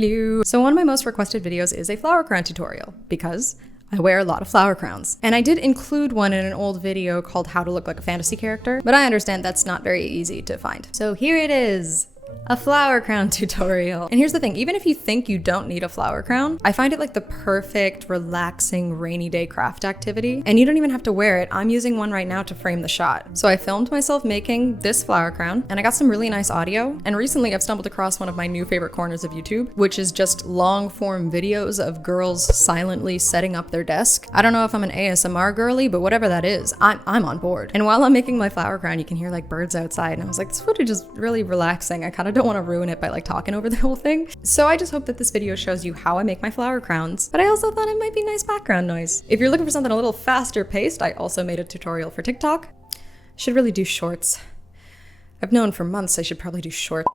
Hello. So one of my most requested videos is a flower crown tutorial because I wear a lot of flower crowns. And I did include one in an old video called How to Look Like a Fantasy Character, but I understand that's not very easy to find. So here it is. A flower crown tutorial. And here's the thing, even if you think you don't need a flower crown, I find it like the perfect, relaxing, rainy day craft activity. And you don't even have to wear it. I'm using one right now to frame the shot. So I filmed myself making this flower crown, and I got some really nice audio. And recently I've stumbled across one of my new favorite corners of YouTube, which is just long form videos of girls silently setting up their desk. I don't know if I'm an ASMR girly, but whatever that is, I'm on board. And while I'm making my flower crown, you can hear like birds outside. And I was like, this footage is really relaxing. I kind of don't want to ruin it by like talking over the whole thing. So I just hope that this video shows you how I make my flower crowns, but I also thought it might be nice background noise. If you're looking for something a little faster paced, I also made a tutorial for TikTok. Should really do shorts. I've known for months I should probably do shorts.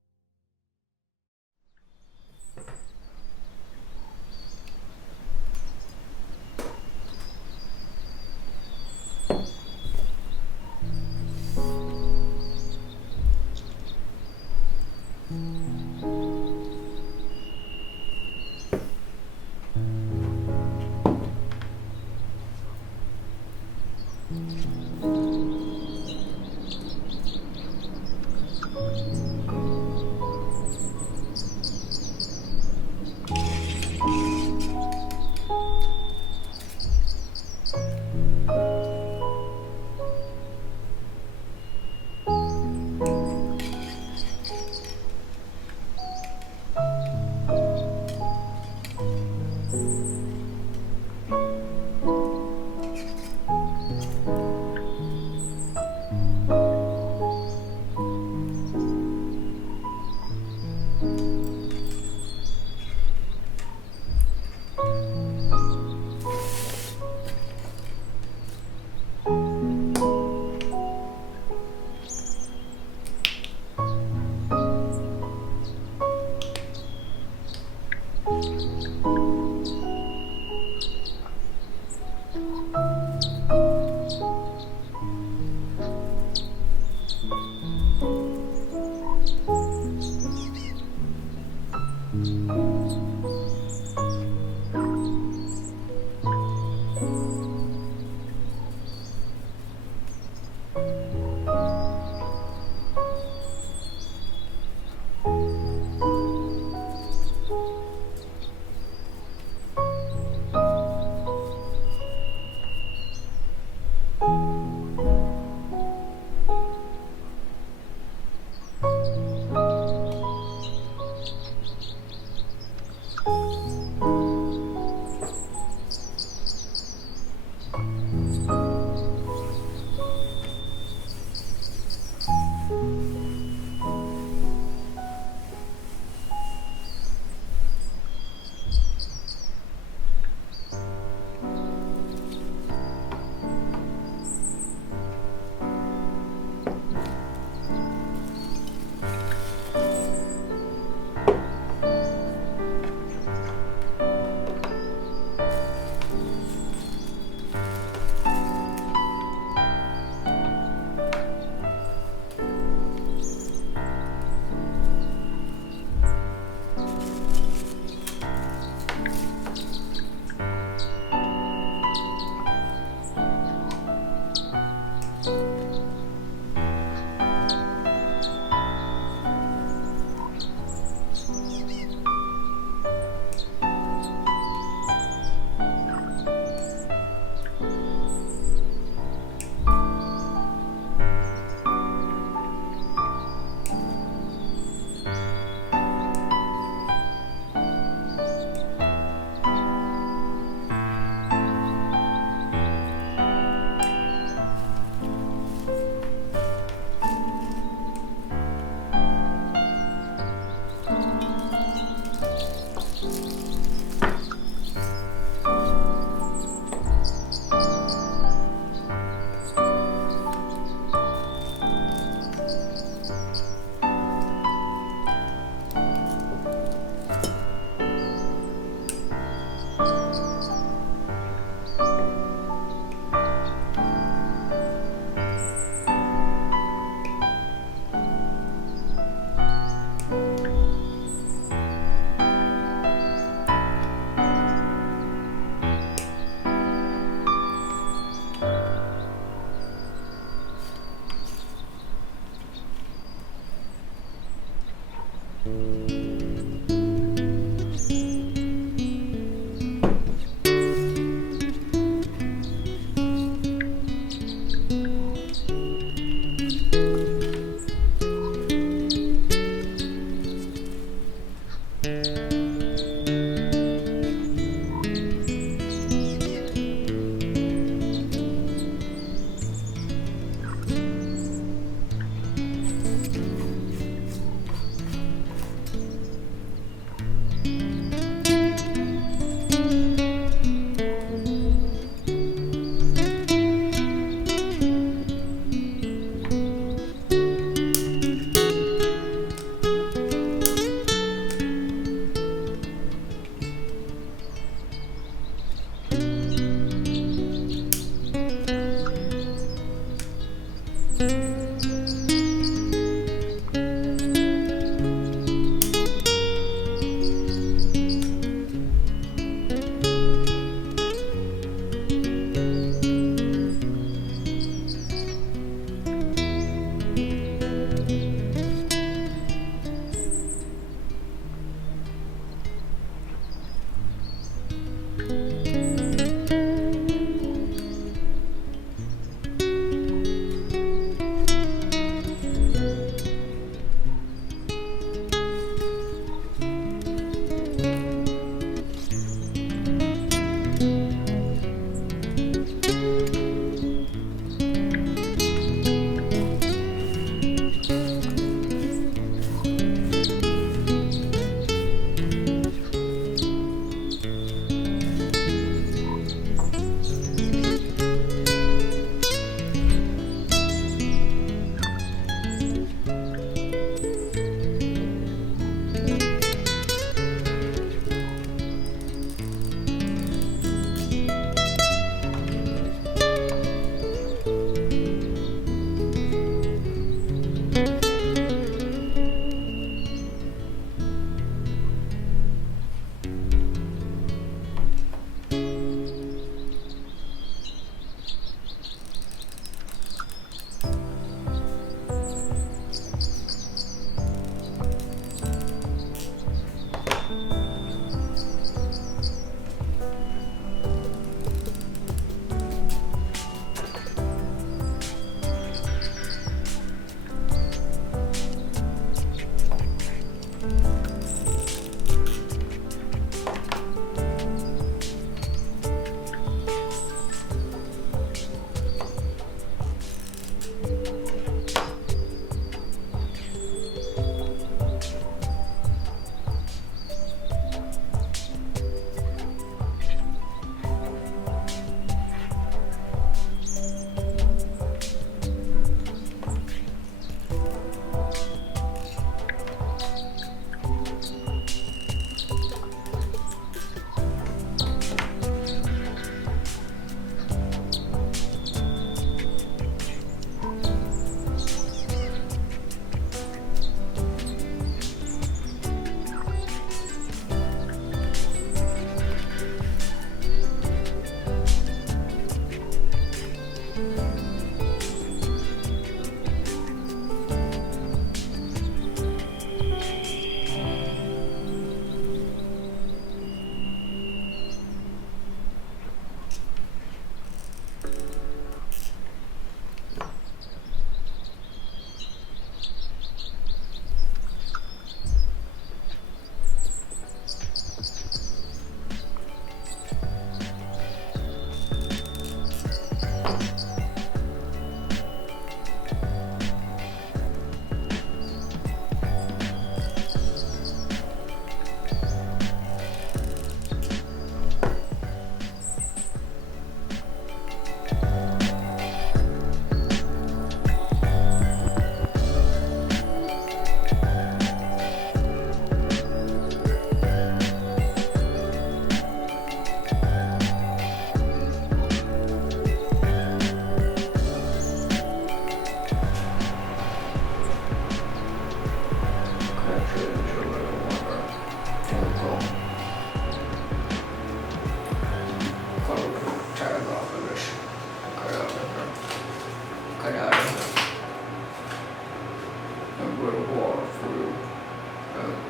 will walk through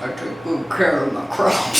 I take good care of my crops.